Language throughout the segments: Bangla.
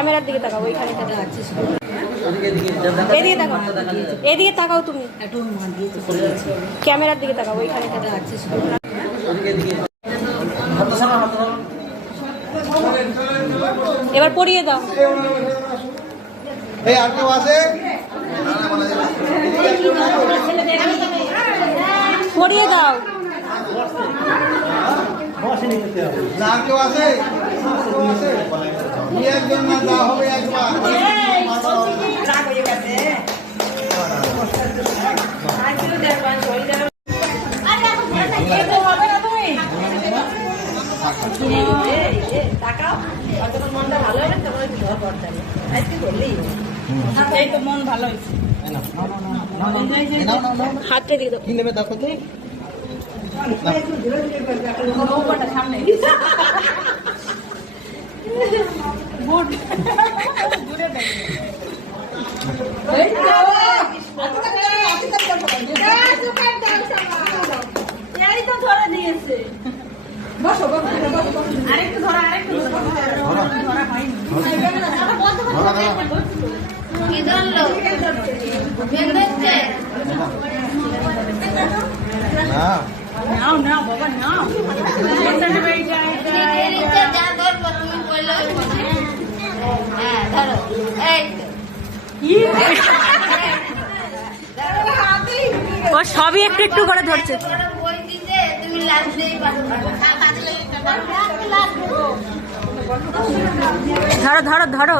ক্যামেরার দিকে তাকাও, ওইখানে তাকাও। এদিকে তাকাও, এদিকে তাকাও তুমি। ক্যামেরার দিকে তাকাও, ওইখানে তাকাও। এবার পরিয়ে দাও। এই আর কেউ আছে? পরিয়ে দাও। না আর কেউ আছে? একজন না যা হবে একবার। মন ভালো হয়েছে। হাতটা দিয়ে দাও। কি নেবে দেখো তো। নৌকাটা সামনে। আরেকটু ধরা, আরেকটু ধরা হয়নি। নাও নাও বাবা নাও। ও সবই একটু একটু করে ধরছে। ধরো ধরো ধরো।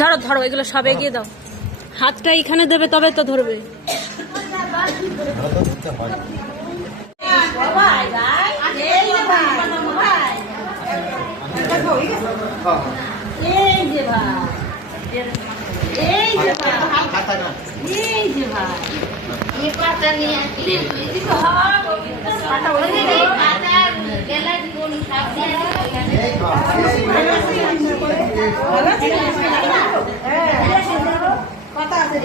ধরো ধরো, এগুলো সব এগিয়ে দাও। হাতটা এখানে দেবে তবে তো ধরবে। কথা আছে।